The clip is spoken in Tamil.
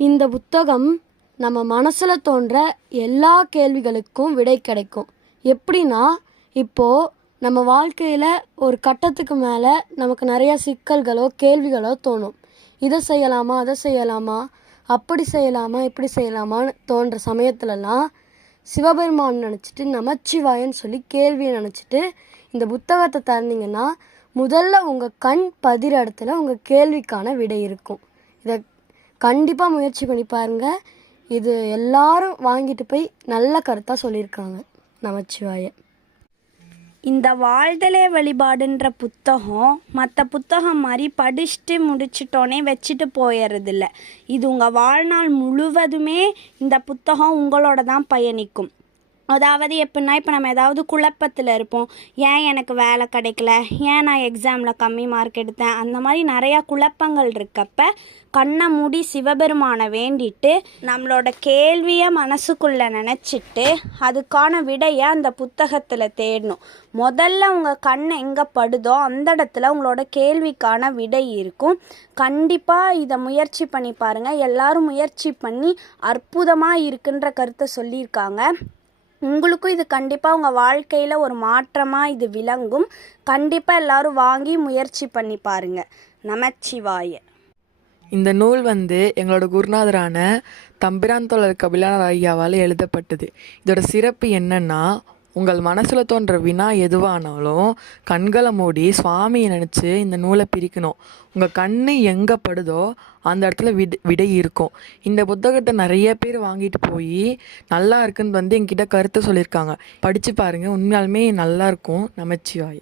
இந்த புத்தகம் நம்ம மனசில் தோன்ற எல்லா கேள்விகளுக்கும் விடை கிடைக்கும். எப்படின்னா இப்போது நம்ம வாழ்க்கையில் ஒரு கட்டத்துக்கு மேலே நமக்கு நிறைய சிக்கல்களோ கேள்விகளோ தோணும். இதை செய்யலாமா அதை செய்யலாமா அப்படி செய்யலாமா இப்படி செய்யலாமான்னு தோன்ற சமயத்துலலாம் சிவபெருமான் நினச்சிட்டு நமச்சிவாயன்னு சொல்லி கேள்வியை நினச்சிட்டு இந்த புத்தகத்தை திறந்தீங்கன்னா முதல்ல உங்கள் கண் பதிர இடத்துல உங்கள் கேள்விக்கான விடை இருக்கும். இதை கண்டிப்பாக முயற்சி பண்ணி பாருங்கள் இது எல்லாரும் வாங்கிட்டு போய் நல்ல கருத்தாக சொல்லியிருக்காங்க நமச்சிவாய. இந்த வாழ்தலே வழிபாடுன்ற புத்தகம் மற்ற புத்தகம் மாதிரி படிச்சுட்டு முடிச்சிட்டோன்னே வச்சுட்டு போயிடுறதில்ல இது உங்கள் வாழ்நாள் முழுவதுமே இந்த புத்தகம் உங்களோட தான் பயணிக்கும். அதாவது எப்படின்னா இப்போ நம்ம ஏதாவது குழப்பத்தில் இருப்போம். ஏன் எனக்கு வேலை கிடைக்கல? ஏன் நான் எக்ஸாமில் கம்மி மார்க் எடுத்தேன்? அந்த மாதிரி நிறையா குழப்பங்கள் இருக்கப்ப கண்ணை மூடி சிவபெருமானை வேண்டிட்டு நம்மளோட கேள்வியை மனசுக்குள்ளே நினச்சிட்டு அதுக்கான விடையை அந்த புத்தகத்தில் தேடணும். முதல்ல உங்கள் கண் எங்கே படுதோ அந்த இடத்துல உங்களோட கேள்விக்கான விடை இருக்கும். கண்டிப்பாக இதை முயற்சி பண்ணி பாருங்கள் எல்லாரும் முயற்சி பண்ணி அற்புதமாக இருக்குன்ற கருத்தை சொல்லியிருக்காங்க. உங்களுக்கும் இது கண்டிப்பாக உங்கள் வாழ்க்கையில் ஒரு மாற்றமாக இது விளங்கும். கண்டிப்பாக எல்லாரும் வாங்கி முயற்சி பண்ணி பாருங்கள் நமச்சிவாய. இந்த நூல் வந்து எங்களோட குருநாதரான தம்பிரான் தோழர் கபிலான ஐயாவால் எழுதப்பட்டது. இதோட சிறப்பு என்னன்னா உங்கள் மனசில் தோன்ற வினா எதுவானாலும் கண்களை மூடி சுவாமியை நினச்சி இந்த நூலை பிரிக்கணும். உங்கள் கண் எங்கே படுதோ அந்த இடத்துல விட விடை இருக்கும். இந்த புத்தகத்தை நிறைய பேர் வாங்கிட்டு போய் நல்லா இருக்குன்னு வந்து என்கிட்ட கருத்து சொல்லியிருக்காங்க. படித்து பாருங்கள் உண்மையாலுமே நல்லாயிருக்கும் நமச்சிவாய்.